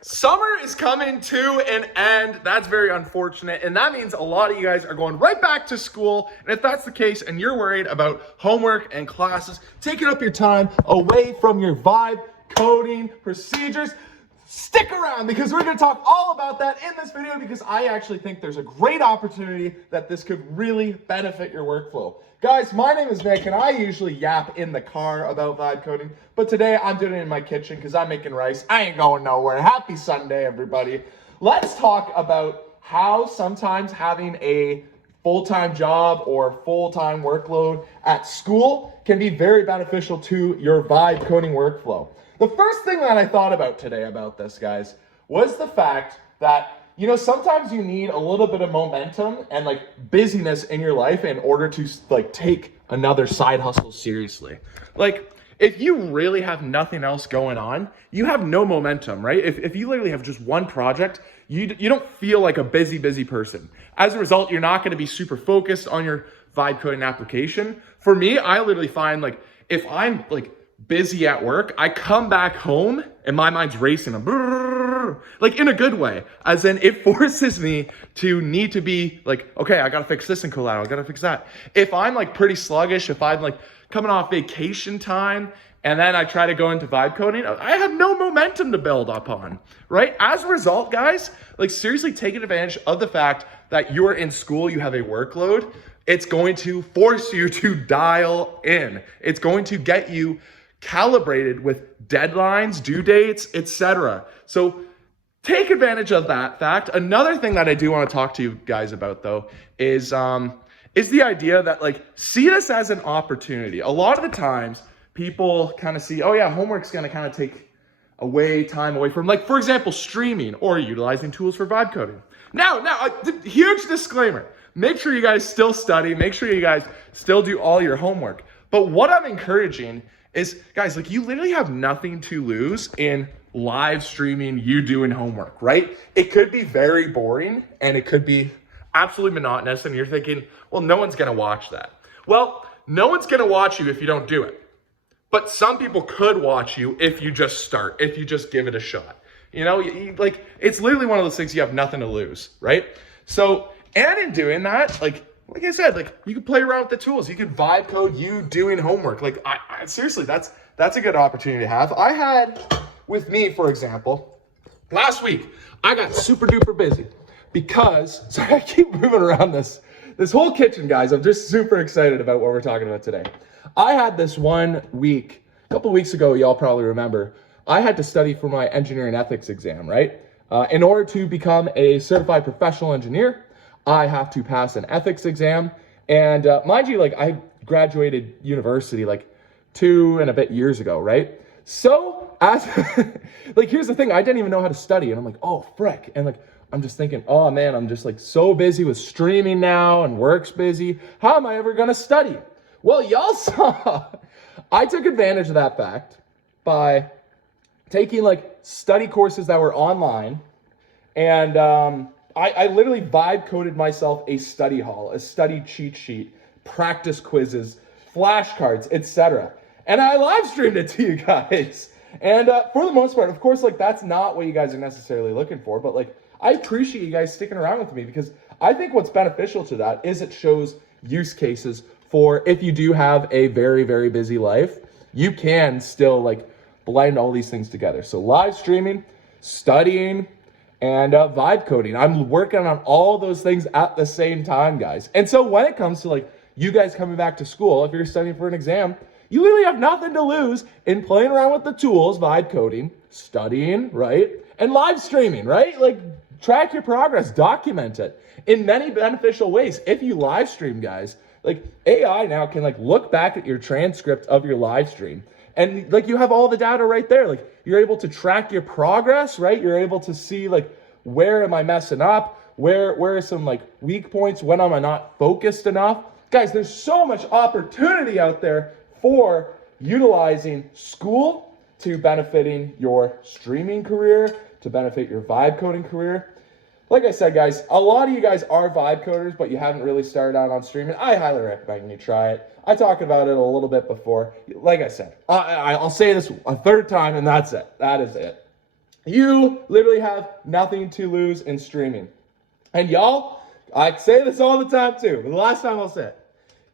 Summer is coming to an end. That's very unfortunate. And that means a lot of you guys are going right back to school. And if that's the case and you're worried about homework and classes, taking up your time away from your vibe coding procedures, stick around because we're going to talk all about that in this video because I actually think there's a great opportunity that this could really benefit your workflow. Guys, my name is Nick and I usually yap in the car about vibe coding, but today I'm doing it in my kitchen because I'm making rice. I ain't going nowhere. Happy Sunday, everybody. Let's talk about how sometimes having a full-time job or full-time workload at school can be very beneficial to your vibe coding workflow. The first thing that I thought about today about this, guys, was the fact that, sometimes you need a little bit of momentum and busyness in your life in order to take another side hustle seriously. If you really have nothing else going on, you have no momentum, right? If you literally have just one project, you don't feel like a busy person. As a result, you're not going to be super focused on your vibe coding application. For me, I literally find if I'm busy at work, I come back home and my mind's racing. In a good way, as in it forces me to need to be okay, I gotta fix this in CoLateral, I gotta fix that. If I'm pretty sluggish, if I'm coming off vacation time and then I try to go into vibe coding, I have no momentum to build upon, right? As a result, guys, seriously taking advantage of the fact that you're in school, you have a workload. It's going to force you to dial in. It's going to get you calibrated with deadlines, due dates, etc. So take advantage of that fact. Another thing that I do want to talk to you guys about though is the idea that see this as an opportunity. A lot of the times people kind of see, oh yeah, homework's going to kind of take time away from for example, streaming or utilizing tools for vibe coding. Now, huge disclaimer. Make sure you guys still study. Make sure you guys still do all your homework. But what I'm encouraging is, guys, you literally have nothing to lose in live streaming you doing homework, right? It could be very boring and it could be absolutely monotonous and you're thinking, well, no one's going to watch that. Well, no one's going to watch you if you don't do it. But some people could watch you if you just start, if you just give it a shot. It's literally one of those things you have nothing to lose, right? So, and in doing that, like I said, you can play around with the tools. You can vibe code you doing homework. I seriously, that's a good opportunity to have. I had with me, for example, last week, I got super duper busy because, sorry, I keep moving around this whole kitchen, guys. I'm just super excited about what we're talking about today. I had this one week, a couple weeks ago, y'all probably remember, I had to study for my engineering ethics exam, right? In order to become a certified professional engineer, I have to pass an ethics exam. And mind you, I graduated university 2 and a bit years ago, right? So as here's the thing, I didn't even know how to study. And I'm oh, frick. And I'm just thinking, oh man, I'm just so busy with streaming now and work's busy. How am I ever gonna study? Well, y'all saw, I took advantage of that fact by taking study courses that were online. And I literally vibe coded myself a study hall, a study cheat sheet, practice quizzes, flashcards, etc. And I live streamed it to you guys. And for the most part, of course, that's not what you guys are necessarily looking for, but I appreciate you guys sticking around with me because I think what's beneficial to that is it shows use cases for if you do have a very, very busy life, you can still blend all these things together. So live streaming, studying, and vibe coding. I'm working on all those things at the same time, guys. And so when it comes to you guys coming back to school, if you're studying for an exam, you really have nothing to lose in playing around with the tools, vibe coding, studying, right? And live streaming, right? Track your progress, document it in many beneficial ways. If you live stream, guys, AI now can look back at your transcript of your live stream. And you have all the data right there. You're able to track your progress, right? You're able to see where am I messing up? Where are some weak points? When am I not focused enough? Guys, there's so much opportunity out there for utilizing school to benefiting your streaming career, to benefit your vibe coding career. Like I said, guys, a lot of you guys are vibe coders, but you haven't really started out on streaming. I highly recommend you try it. I talked about it a little bit before. Like I said, I'll say this a third time, and that's it. That is it. You literally have nothing to lose in streaming. And y'all, I say this all the time too, but the last time I'll say it.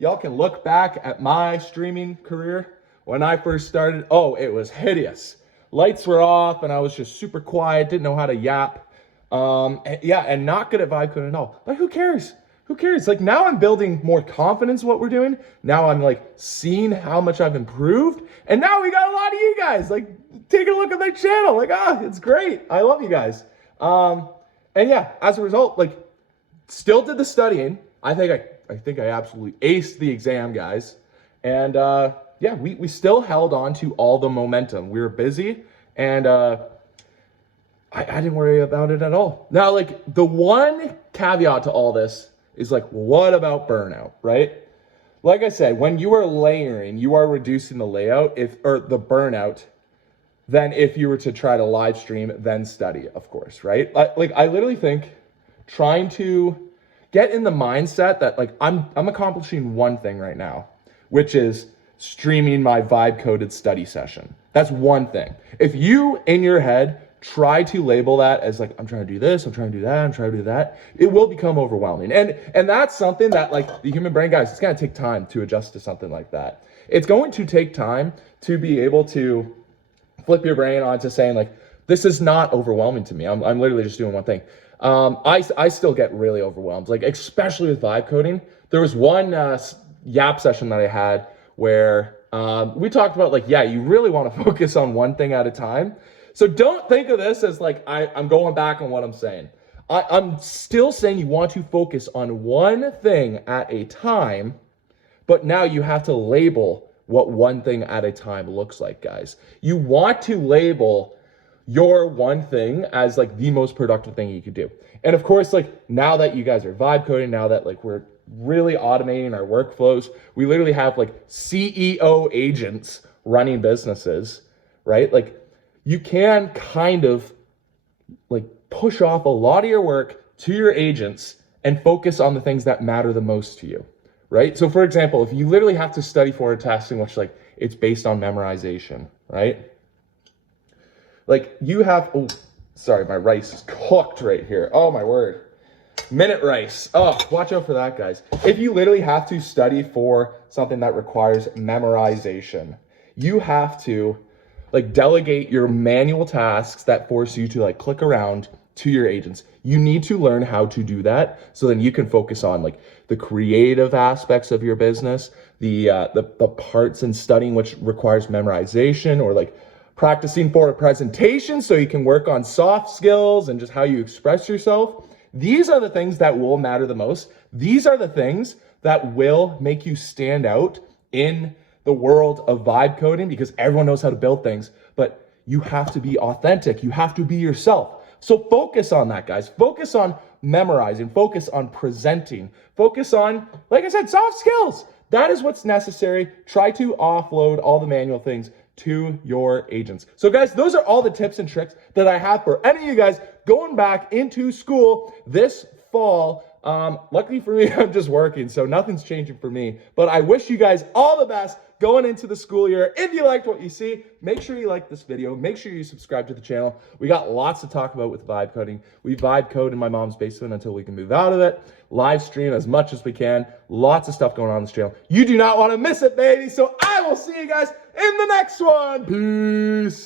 Y'all can look back at my streaming career when I first started. Oh, it was hideous. Lights were off and I was just super quiet, didn't know how to yap. And not good at vibe coding at all. But who cares? Who cares? Like now I'm building more confidence in what we're doing. Now I'm like seeing how much I've improved. And now we got a lot of you guys like taking a look at my channel. Like, it's great. I love you guys. And yeah, as a result, like still did the studying. I think I absolutely aced the exam, guys. And yeah, we still held on to all the momentum. We were busy and I didn't worry about it at all. Now, like the one caveat to all this is like, what about burnout, right? Like I said, when you are layering, you are reducing the layout or the burnout than if you were to try to live stream, then study, of course, right? I literally think trying to get in the mindset that like I'm accomplishing one thing right now, which is streaming my vibe coded study session. That's one thing. If you in your head try to label that as like, I'm trying to do this, I'm trying to do that, I'm trying to do that, it will become overwhelming. And that's something that like the human brain, guys, it's gonna take time to adjust to something like that. It's going to take time to be able to flip your brain onto saying like, this is not overwhelming to me. I'm literally just doing one thing. I still get really overwhelmed, like especially with vibe coding. There was one Yap session that I had where we talked about like, yeah, you really want to focus on one thing at a time. So don't think of this as like, I'm going back on what I'm saying. I'm still saying you want to focus on one thing at a time, but now you have to label what one thing at a time looks like, guys. You want to label your one thing as like the most productive thing you could do. And of course, like now that you guys are vibe coding, now that like we're really automating our workflows, we literally have like CEO agents running businesses, right? Like you can kind of like push off a lot of your work to your agents and focus on the things that matter the most to you, right? So for example, if you literally have to study for a testing, which like it's based on memorization, right? Like you have, oh, sorry, my rice is cooked right here. Oh my word. Minute rice. Oh, watch out for that, guys. If you literally have to study for something that requires memorization, you have to like delegate your manual tasks that force you to like click around to your agents. You need to learn how to do that so then you can focus on like the creative aspects of your business, the parts in studying which requires memorization, or like practicing for a presentation so you can work on soft skills and just how you express yourself. These are the things that will matter the most. These are the things that will make you stand out in the world of vibe coding, because everyone knows how to build things, but you have to be authentic. You have to be yourself. So focus on that, guys. Focus on memorizing, focus on presenting, focus on, like I said, soft skills. That is what's necessary. Try to offload all the manual things to your agents. So guys, those are all the tips and tricks that I have for any of you guys going back into school this fall. Luckily for me, I'm just working, so nothing's changing for me. But I wish you guys all the best going into the school year. If you liked what you see, make sure you like this video. Make sure you subscribe to the channel. We got lots to talk about with vibe coding. We vibe code in my mom's basement until we can move out of it. Live stream as much as we can. Lots of stuff going on this channel. You do not want to miss it, baby. So I will see you guys in the next one. Peace.